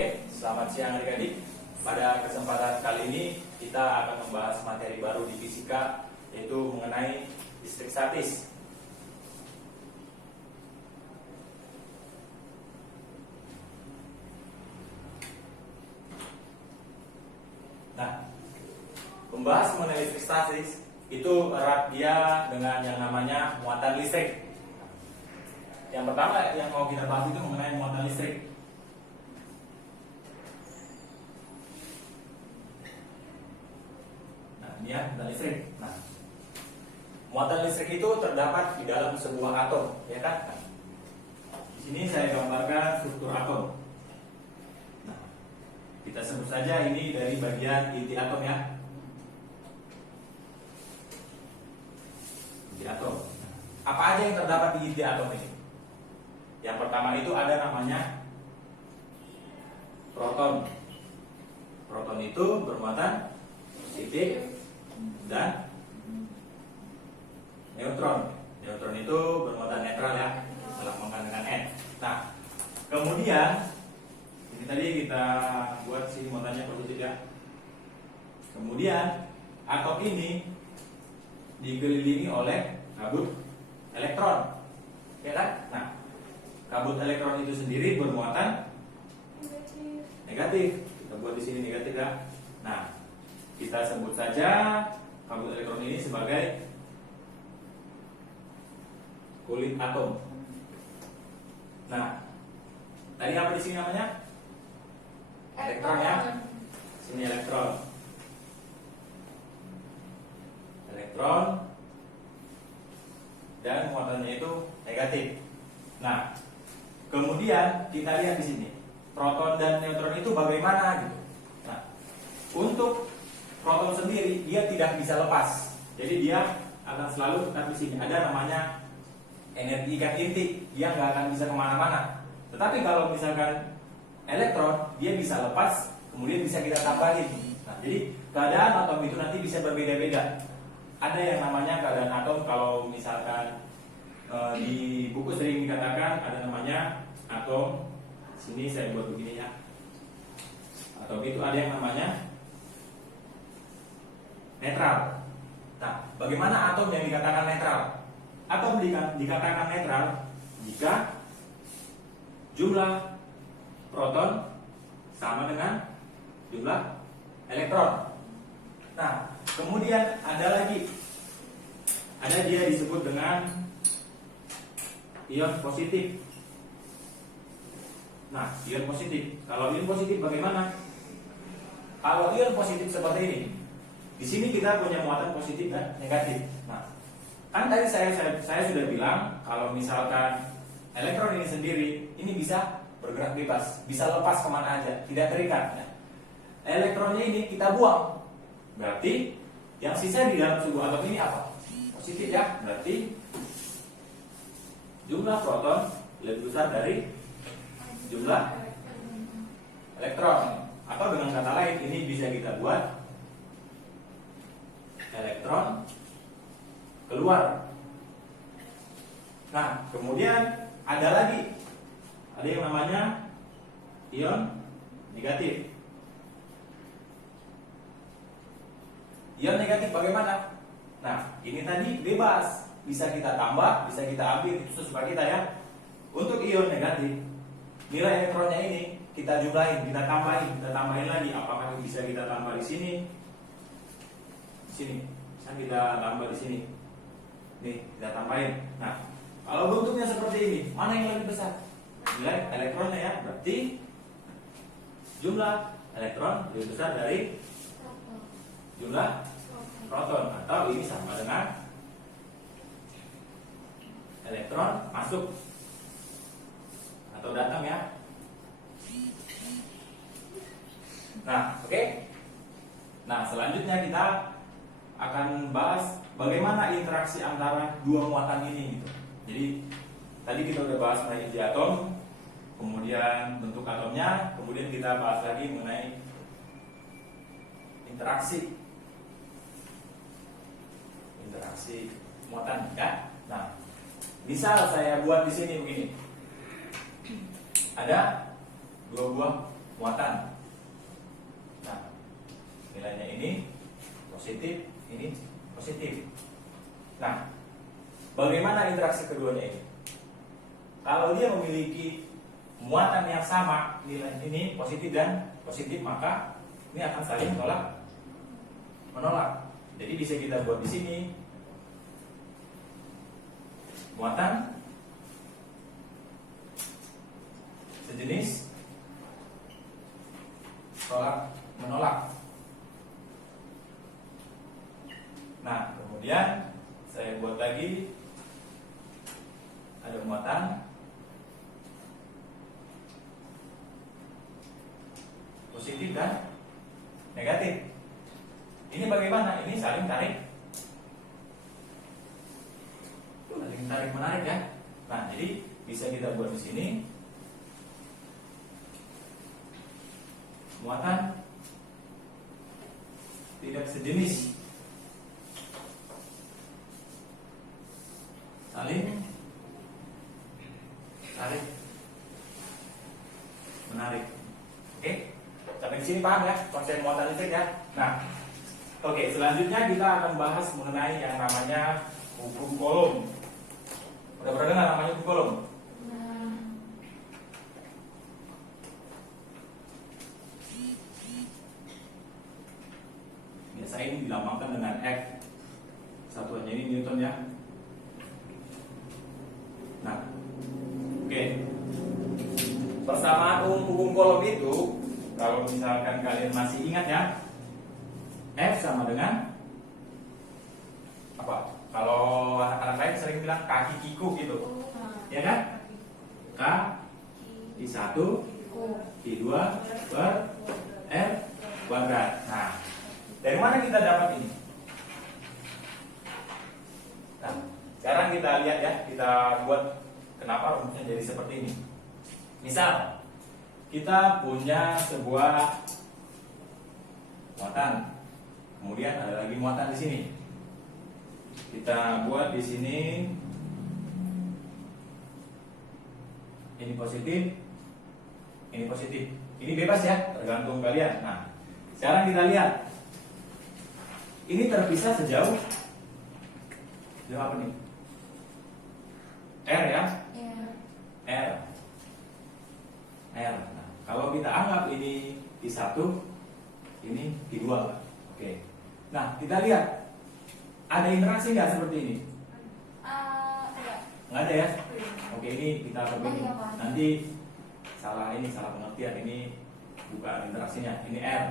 Selamat siang adik-adik. Pada kesempatan kali ini kita akan membahas materi baru di fisika, yaitu mengenai listrik statis. Nah, membahas mengenai listrik statis itu erat dia dengan yang namanya muatan listrik. Yang pertama yang mau kita bahas itu mengenai muatan listrik. Ini ya, muatan listrik. Nah, muatan listrik itu terdapat di dalam sebuah atom, ya kan? Di sini saya gambarkan struktur atom. Nah, kita sebut saja ini dari bagian inti atom ya. Inti atom. Apa aja yang terdapat di inti atom ini? Yang pertama itu ada namanya proton. Proton itu bermuatan positif dan neutron. Neutron itu bermuatan netral ya, melambangkan dengan N. Nah, kemudian ini tadi kita buat sini muatannya positif ya. Kemudian atom ini dikelilingi oleh kabut elektron, ya kan? Nah, kabut elektron itu sendiri bermuatan negatif. Kita buat di sini negatif ya. Nah, kita sebut saja kabut elektron ini sebagai kulit atom. Nah, tadi apa di sini namanya? Elektron ya. Sini elektron. Elektron dan muatannya itu negatif. Nah, kemudian kita lihat di sini proton dan neutron itu bagaimana gitu. Nah, untuk proton sendiri dia tidak bisa lepas, jadi dia akan selalu tetap di sini. Ada namanya energi ikat inti, dia nggak akan bisa kemana-mana. Tetapi kalau misalkan elektron, dia bisa lepas, kemudian bisa kita tambahin. Nah, jadi keadaan atom itu nanti bisa berbeda-beda. Ada yang namanya keadaan atom, kalau misalkan di buku sering dikatakan ada namanya atom. Sini saya buat begini ya. Atom itu ada yang namanya netral. Nah, bagaimana atom yang dikatakan netral? Atom dikatakan netral jika jumlah proton sama dengan jumlah elektron. Nah, kemudian ada lagi, ada dia disebut dengan ion positif. Nah, ion positif. Kalau ion positif bagaimana? Kalau ion positif seperti ini, di sini kita punya muatan positif dan negatif. Nah, kan tadi saya sudah bilang kalau misalkan elektron ini sendiri ini bisa bergerak bebas, bisa lepas kemana aja, tidak terikat. Nah, elektronnya ini kita buang, berarti yang sisa di dalam sebuah atom ini apa? Positif ya, berarti jumlah proton lebih besar dari jumlah elektron. Atau dengan kata lain ini bisa kita buat elektron keluar. Nah, kemudian ada lagi, ada yang namanya ion negatif. Ion negatif bagaimana? Nah, ini tadi bebas, bisa kita tambah, bisa kita ambil, itu sesuka kita ya. Untuk ion negatif, nilai elektronnya ini kita jumlahin, kita tambahin lagi. Apakah bisa kita tambah di sini? Sini, bisa kita tambah di sini. Nih, kita tambahin. Nah, kalau bentuknya seperti ini, mana yang lebih besar? Nilai elektronnya ya, berarti jumlah elektron lebih besar dari jumlah proton, atau ini sama dengan elektron masuk atau datang ya. Nah, oke. Nah, selanjutnya kita akan bahas bagaimana interaksi antara dua muatan ini gitu. Jadi tadi kita udah bahas mengenai inti atom, kemudian bentuk atomnya, kemudian kita bahas lagi mengenai interaksi muatan ya. Nah, misal saya buat di sini begini. Ada dua buah muatan. Nah, nilainya ini positif, ini positif. Nah, bagaimana interaksi keduanya ini? Kalau dia memiliki muatan yang sama, nilai ini positif dan positif, maka ini akan saling menolak. Jadi bisa kita buat di sini muatan sejenis menolak. Nah, kemudian saya buat lagi ada muatan positif dan negatif. Ini bagaimana? Ini saling tarik menarik ya. Nah, jadi bisa kita buat di sini muatan tidak sejenis saling tarik menarik. Oke, sampai di sini paham ya konsep muatan listrik ya. Nah, oke, selanjutnya kita akan bahas mengenai yang namanya hukum Coulomb. Udah pernah dengar namanya hukum Coulomb? Biasa ini dilambangkan dengan F. Satuannya ini Newton ya. Nah, oke. Persamaan hukum Coulomb itu, kalau misalkan kalian masih ingat ya, F sama dengan apa? Kalau anak-anak lain sering bilang kaki kiku gitu, ya kan? K I1 I2 per R kuadrat. Nah, dari mana kita dapat ini? Nah, sekarang kita lihat ya, kita buat kenapa rumusnya jadi seperti ini. Misal, kita punya sebuah muatan, kemudian ada lagi muatan di sini. Kita buat di sini ini positif, ini positif. Ini bebas ya, tergantung kalian. Nah, sekarang kita lihat. Ini terpisah sejauh apa nih? R ya? R. Nah, kalau kita anggap ini I1, ini I2. Oke. Nah, kita lihat. Ada interaksi nggak seperti ini? Nggak ada ya? Oke, ini kita berbagi. Nanti salah pengertian. Ini bukan interaksinya. Ini R.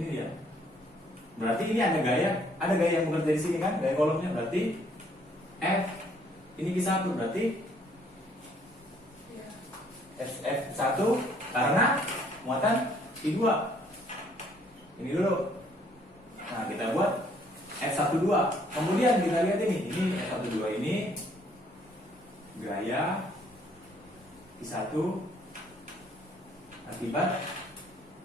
Ini dia. Berarti ini ada gaya yang bekerja di sini kan? Gaya kolomnya berarti F. Ini Q1 berarti F1 karena muatan I2. Ini dulu. Nah, kita buat F12. Kemudian kita lihat ini F12 ini gaya I1 akibat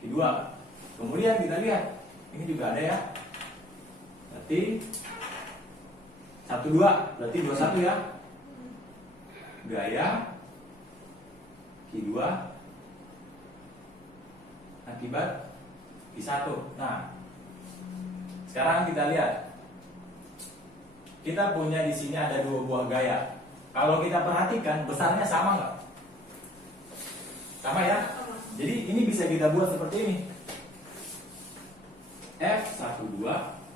I2. Kemudian kita lihat ini juga ada ya. Berarti 12 berarti 21 ya. Gaya Q2 akibat I1. Nah, sekarang kita lihat. Kita punya di sini ada dua buah gaya. Kalau kita perhatikan besarnya sama nggak? Sama ya. Jadi ini bisa kita buat seperti ini. F12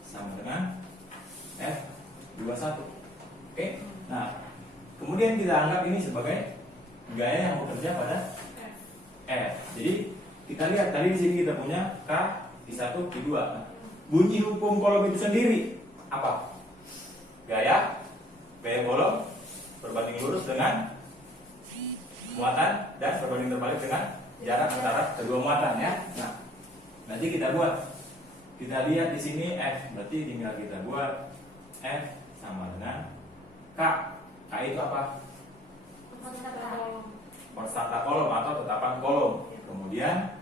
sama dengan F21. Oke. Nah, kemudian kita anggap ini sebagai gaya yang bekerja pada F. Jadi kita lihat tadi di sini kita punya K I1 I2. Nah, bunyi hukum Coulomb itu sendiri apa? Gaya Coulomb berbanding lurus dengan muatan dan berbanding terbalik dengan jarak antara kedua muatan ya. Nah, nanti kita buat. Kita lihat di sini F, berarti tinggal kita buat F sama dengan K. K itu apa? Konstanta Coulomb atau tetapan Coulomb. Kemudian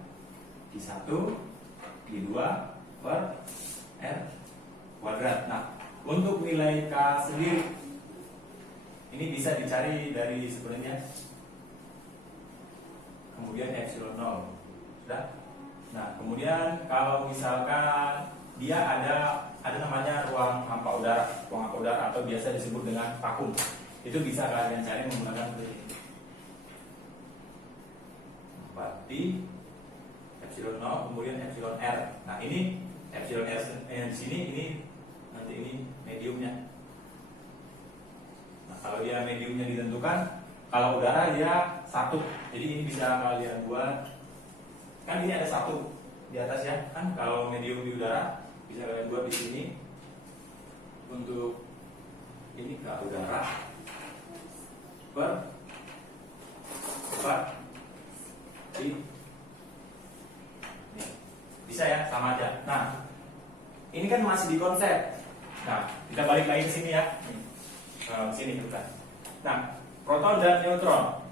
I1 I2 per R kuadrat. Nah, untuk nilai K sendiri ini bisa dicari dari sebenarnya kemudian epsilon 0. Sudah? Nah, kemudian kalau misalkan dia ada namanya ruang hampa udara, atau biasa disebut dengan vakum. Itu bisa kalian cari menggunakan seperti ini. Berarti epsilon 0 kemudian epsilon r. Nah, ini epsilon r yang di sini ini nanti ini mediumnya. Nah, kalau dia mediumnya ditentukan, kalau udara dia 1. Jadi ini bisa kalian buat, kan ini ada 1 di atas ya, kan kalau medium di udara bisa kalian buat di sini untuk ini ke udara per 4 di ini. Bisa ya, sama aja. Nah, ini kan masih di konsep. Nah, kita balik lagi ke sini ya. Ke sini bukan. Nah, proton dan neutron.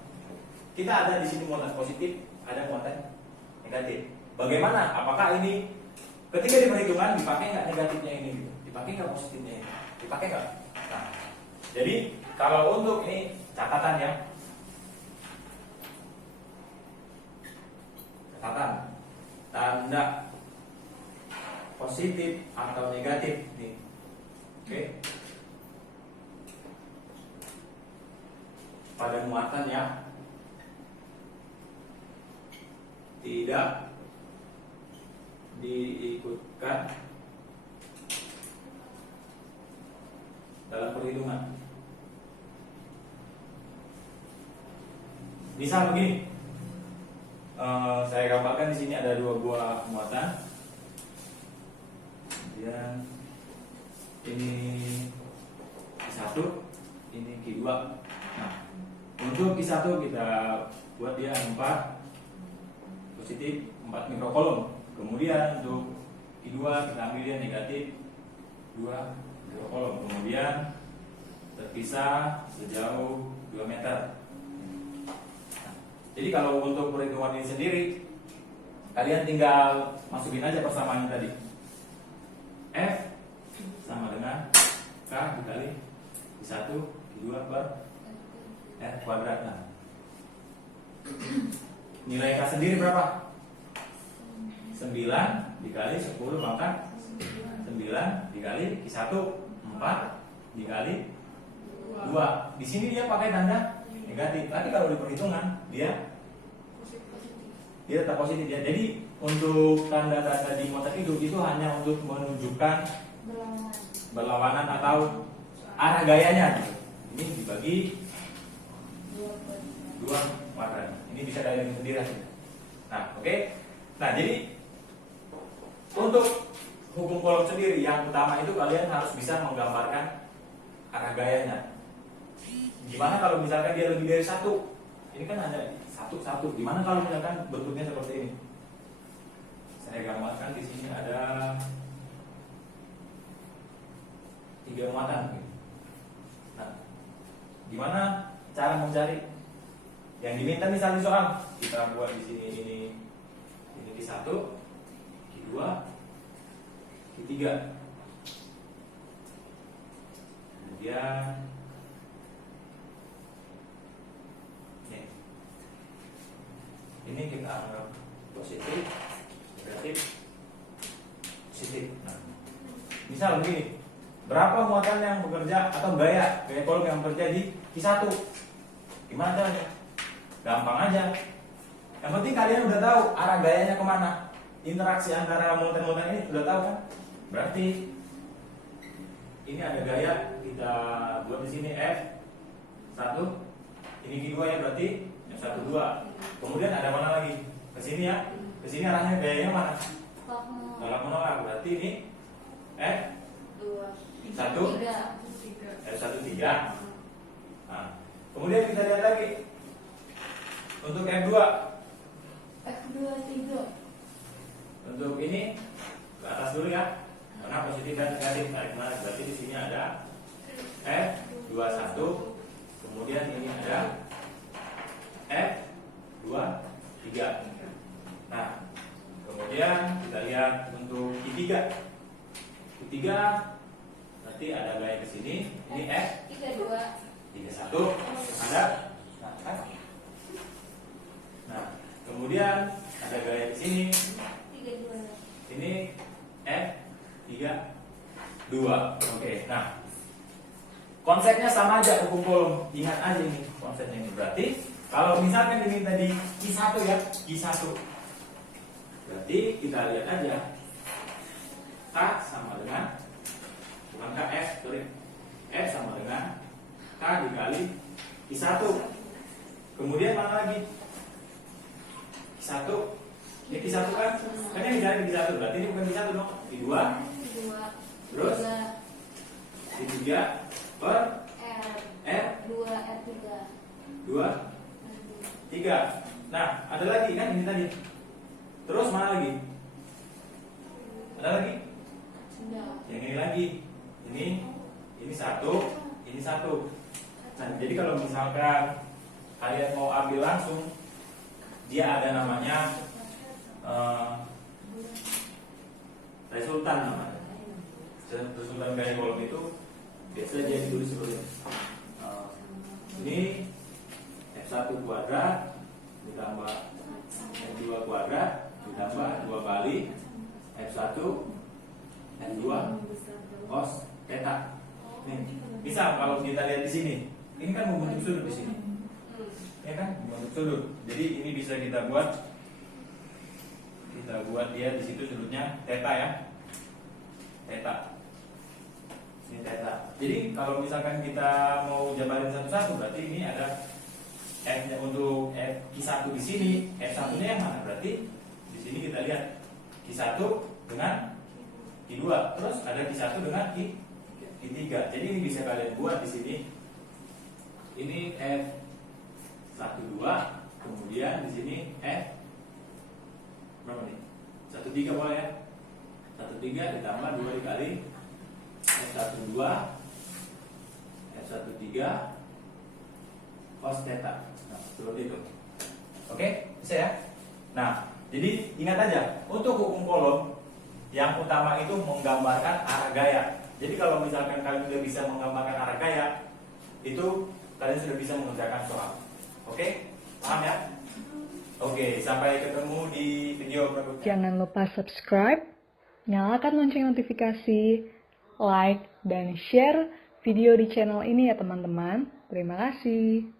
Kita ada di sini muatan positif, ada muatan negatif. Bagaimana? Apakah ini ketika di perhitungan dipakai nggak negatifnya ini? Dipakai nggak positifnya ini? Dipakai nggak? Nah, jadi kalau untuk ini catatan ya, catatan tanda positif atau negatif nih, oke? Pada muatannya tidak diikutkan dalam perhitungan. Misal begini, saya gambarkan di sini ada 2 buah muatan. Kemudian ini Q1, ini Q2. Nah, untuk Q1 kita buat dia 4 positif 4 mikrokolom. Kemudian untuk Q2 kita ambil dia negatif 2 mikrokolom. Kemudian terpisah sejauh 2 meter. Nah, jadi kalau untuk perhitungan ini sendiri, kalian tinggal masukin aja persamaan tadi. F sama dengan K dikali Q1 Q2 per R kuadrat. Nah, nilai K sendiri berapa? 9 dikali 10 maka 9 dikali Q1 4 dikali 2. Di sini dia pakai tanda negatif. Tapi kalau di perhitungan dia tetap positif ya. Jadi untuk tanda-tanda di muatan itu hanya untuk menunjukkan berlawanan atau arah gayanya. Ini dibagi 2 kuadrat. Ini bisa kalian sendiri. Nah, oke. Nah, jadi untuk hukum Coulomb sendiri yang utama itu kalian harus bisa menggambarkan arah gayanya. Gimana kalau misalkan dia lebih dari 1? Ini kan hanya satu. Gimana kalau misalkan bentuknya seperti ini? Saya gambarkan di sini ada 3 muatan. Nah, gimana cara mencari? Yang diminta misalnya soal kita buat di sini ini Q1, Q2, Q3. Kemudian ini kita anggap positif, negatif, positif. Nah, misal begini, berapa muatan yang bekerja atau gaya Coulomb yang bekerja di Q1? Gimana caranya? Gampang aja. Yang penting kalian udah tahu arah gayanya kemana. Interaksi antara muatan-muatan ini udah tahu kan? Berarti ini ada gaya, kita buat di sini F1, ini Q2 ya, berarti F1 2. Kemudian ada mana lagi? Ke sini ya. Ke sini arahnya gayanya mana? Tolak menolak. Berarti ini F1 3. Nah, kemudian kita lihat lagi untuk F2. Untuk ini ke atas dulu ya. Karena positif dan negatif tarik menarik. Berarti di sini ada F21. Kemudian ini ada F23. Nah, kemudian kita lihat untuk Q3. Q3 nanti ada gaya ke sini. Ini F31 ada. Nah, kemudian ada gaya ke sini. konsepnya sama aja hukum kolom. Ingat aja ini konsepnya ini. Berarti kalau misalkan ini tadi Q1 ya, Q1. Berarti kita lihat aja K sama dengan, bukan K, F, sorry. F sama dengan K dikali Q1. Kemudian mana lagi? Q1. Ini Q1 kan? Kan yang dikali Q1, berarti ini bukan Q1 dong. Q2. Terus Q3 per R 2 3. Nah, ada lagi kan ini tadi. Terus mana lagi? Ada lagi? Yang ini lagi. Ini satu, ini satu. Nah, jadi kalau misalkan kalian mau ambil langsung, dia ada namanya resultan namanya. Resultan dari kolom itu biasa jadi tulis seperti ini. Ini F1 kuadrat ditambah F2 kuadrat ditambah 2 kali F1 F2 cos theta. Nih, bisa kalau kita lihat di sini, ini kan membentuk sudut di sini, ya kan, membentuk sudut. Jadi ini bisa kita buat dia di situ sudutnya theta ya, theta. Ini theta. Jadi kalau misalkan kita mau jabarin satu-satu, berarti ini ada F-nya untuk Q1 di sini, F1-nya yang mana? Berarti di sini kita lihat Q1 dengan Q2, terus ada Q1 dengan Q3. Jadi ini bisa kalian buat di sini. Ini F12, kemudian di sini F berapa nih? 13 boleh ya? 13 ditambah 2 dikali F12 F13 cos theta. Nah, seperti itu. Oke, bisa ya? Nah, jadi ingat aja, untuk hukum kolom yang utama itu menggambarkan arah gaya. Jadi kalau misalkan kalian sudah bisa menggambarkan arah gaya, itu kalian sudah bisa mengerjakan soal. Oke? Paham ya? Oke, sampai ketemu di video berikutnya. Jangan lupa subscribe, nyalakan lonceng notifikasi, like, dan share video di channel ini ya teman-teman. Terima kasih.